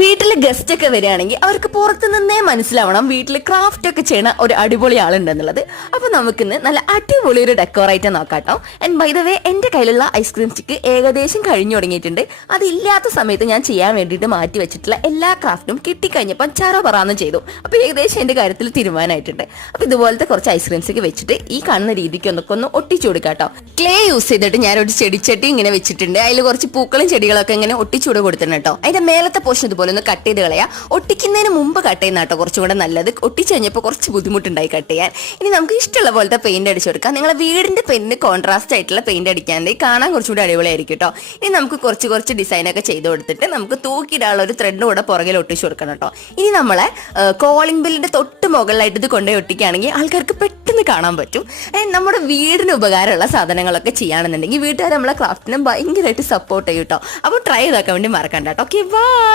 വീട്ടിൽ ഗസ്റ്റ് ഒക്കെ വരികയാണെങ്കിൽ അവർക്ക് പുറത്തു നിന്നേ മനസ്സിലാവണം വീട്ടിൽ ക്രാഫ്റ്റ് ഒക്കെ ചെയ്യണ ഒരു അടിപൊളി ആളുണ്ടെന്നുള്ളത്. അപ്പൊ നമുക്കിന്ന് നല്ല അടിപൊളി ഒരു ഡെക്കോറേറ്റ് നോക്കാട്ടോ. ആൻഡ് ബൈ ദ വേ, എന്റെ കയ്യിലുള്ള ഐസ്ക്രീം സ്റ്റിക്ക് ഏകദേശം കഴിഞ്ഞു തുടങ്ങിയിട്ടുണ്ട്. അതില്ലാത്ത സമയത്ത് ഞാൻ ചെയ്യാൻ വേണ്ടിയിട്ട് മാറ്റി വെച്ചിട്ടുള്ള എല്ലാ ക്രാഫ്റ്റും കിട്ടിക്കഴിഞ്ഞപ്പോൾ ചറ പറയാന്ന് ചെയ്തു. അപ്പൊ ഏകദേശം എന്റെ കാര്യത്തിൽ തീരുമാനമായിട്ടുണ്ട്. അപ്പൊ ഇതുപോലത്തെ കുറച്ച് ഐസ്ക്രീം സ്റ്റിക്ക് വെച്ചിട്ട് ഈ കാണുന്ന രീതിക്ക് ഒന്ന് ഒട്ടിച്ചു കൊടുക്കാട്ടോ. ക്ലേ യൂസ് ചെയ്തിട്ട് ഞാൻ ഒരു ചെടിച്ചട്ടി ഇങ്ങനെ വെച്ചിട്ടുണ്ട്. അതിൽ കുറച്ച് പൂക്കളും ചെടികളൊക്കെ ഇങ്ങനെ ഒട്ടിച്ചൂടെ കൊടുത്തിട്ടുണ്ട് കേട്ടോ. അതിന്റെ മേലത്തെ പോർഷൻ ഇതുപോലെ ഒന്ന് കട്ട് ചെയ്ത് കളയാ. ഒട്ടിക്കുന്നതിന് മുമ്പ് കട്ട് ചെയ്യുന്ന കേട്ടോ കുറച്ചും കൂടെ നല്ലത്. ഒട്ടിച്ചു കഴിഞ്ഞപ്പോൾ കുറച്ച് ബുദ്ധിമുട്ടുണ്ടായി കട്ട് ചെയ്യാൻ. ഇനി നമുക്ക് ഇഷ്ടമുള്ള പോലത്തെ പെയിന്റ് അടിച്ചു കൊടുക്കാം. നിങ്ങളെ വീടിന്റെ പെയിന്റിന് കോൺട്രാസ്റ്റ് ആയിട്ടുള്ള പെയിന്റ് അടിക്കാണ്ട് കാണാൻ കുറച്ചുകൂടി അടിപൊളിയായിരിക്കും കേട്ടോ. ഇനി നമുക്ക് കുറച്ച് ഡിസൈനൊക്കെ ചെയ്ത് കൊടുത്തിട്ട് നമുക്ക് തൂക്കിയിടാനുള്ള ഒരു ത്രെഡ് കൂടെ പുറകിൽ ഒട്ടിച്ചു കൊടുക്കണം കേട്ടോ. ഇനി നമ്മളെ കോളിംഗ് ബില്ലിന്റെ തൊട്ട് മുകളിലായിട്ട് ഇത് കൊണ്ടുപോയി ഒട്ടിക്കുകയാണെങ്കിൽ ആൾക്കാർക്ക് പെട്ടെന്ന് കാണാൻ പറ്റും. നമ്മുടെ വീടിന് ഉപകാരമുള്ള സാധനങ്ങളൊക്കെ ചെയ്യുകയാണെന്നുണ്ടെങ്കിൽ വീട്ടുകാർ നമ്മളെ ക്രാഫ്റ്റിനെ ഭയങ്കരമായിട്ട് സപ്പോർട്ട് ചെയ്യും കേട്ടോ. അപ്പോൾ ട്രൈ ചെയ്താക്കാൻ വേണ്ടി മറക്കണ്ട കേട്ടോ. Okay, by.